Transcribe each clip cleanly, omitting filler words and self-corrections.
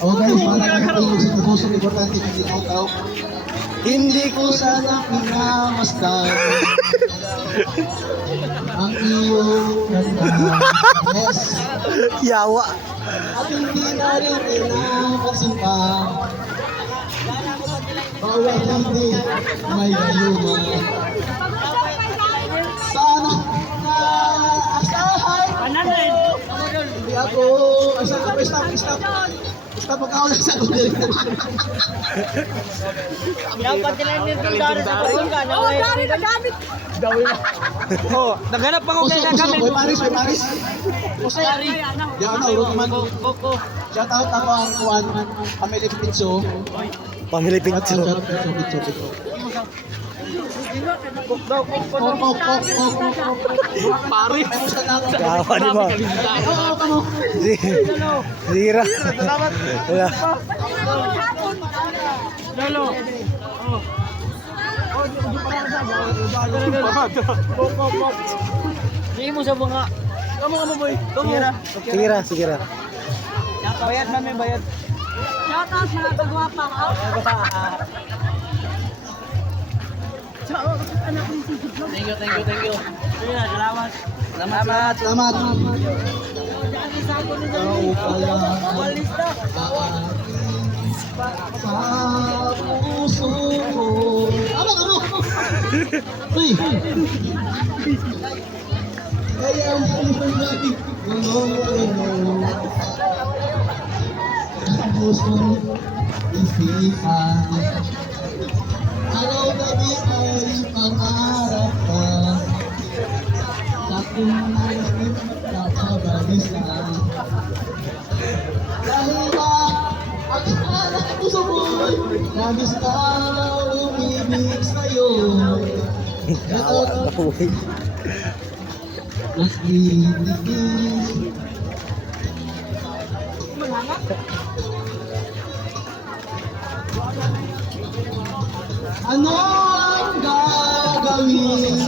Okay, para nakatulog sa pusong importante hindi out. Hindi ko sana pinamasdan ang iyong ganda. Yes. Yawa. At hindi na rin pinapansin pa bawat hindi may gayuma. Sana naasahan hindi ako. Stop pagkaulan sa kundi. Dapat nila nilindari sa kulungan. Oh, dari na gamit. Oh, naghanap pa ko kay gamit. May Paris. Kasi, yan na, urot naman. Shout out ako ang kuwan, Pamili Pizzo. Pamili Pizzo. Pizzo. Pare. Yawa di ba? Zira. Wala. Lolo. Hindi mo sa mga. Kamu boy. Sige ra. Bayad namin bayad. Shout out mga kagwapa. Thank you. Salamat. Salamat. Sa puso ko. Ano? Uy! Kaya ang pumalik ang puso isipan. Araw-gabi ay pangarap ka. Sa kumalit na pabalisan. Dahil ba ang anak puso mo'y nabis na lumibig sa'yo. Yawa na uwi. Mas liligis. Ano ang gagawin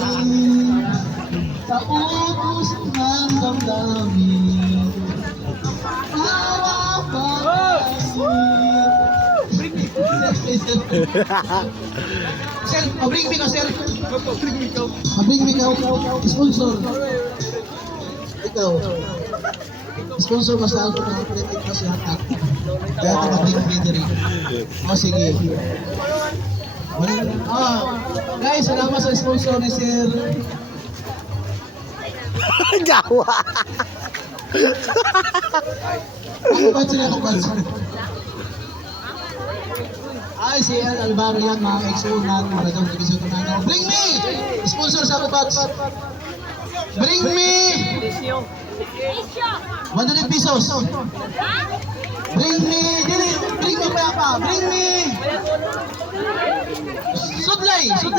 sa ubos ng damdamin? Para Sir, bring me ka, sir. Bring me ka. Sponsor. Ikaw. Sponsor mo sa ako ng kritik na siya. Kaya ka mag-bring me din. O sige. Guys, salamat sa sponsor ni Sir. Yawa. Ako ba sila Ay, si El Alvaro yan, mga ex-unan, mga radong episode na Bring me! Sponsor sa Kubats. Bring me! 100 pesos. Bring me! Bring me pa. Bring me! Sudlay 5 4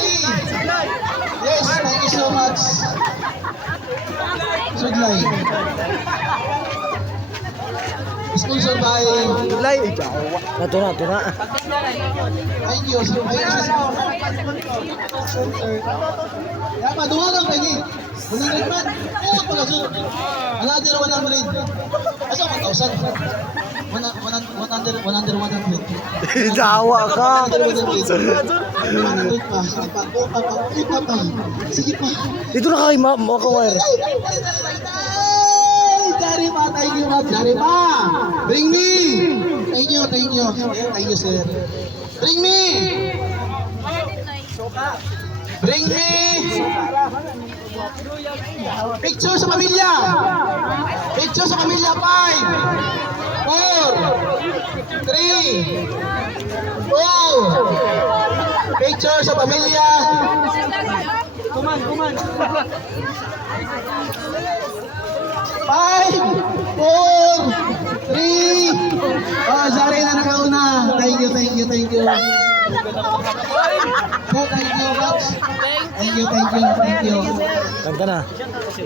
3 Yes, thank you so much. Sudlay. Sponsor by Lay. Yawa. Nato na. Thank you. Ya, paduha lang lagi. 100 man. Oo, pala so. Another 100. Asa 1,000? 100. Yawa ka. 100 pa. Sige pa. Ito na kay Makawire. Dari pa. Bring me. Thank you, sir. Bring me. Picture sa pamilya. 5 4 3 2 Picture sa pamilya. Kuman. 5 4 3 sorry na nakauna. Thank you. Thank you, Coach. Thank you. Kanta na.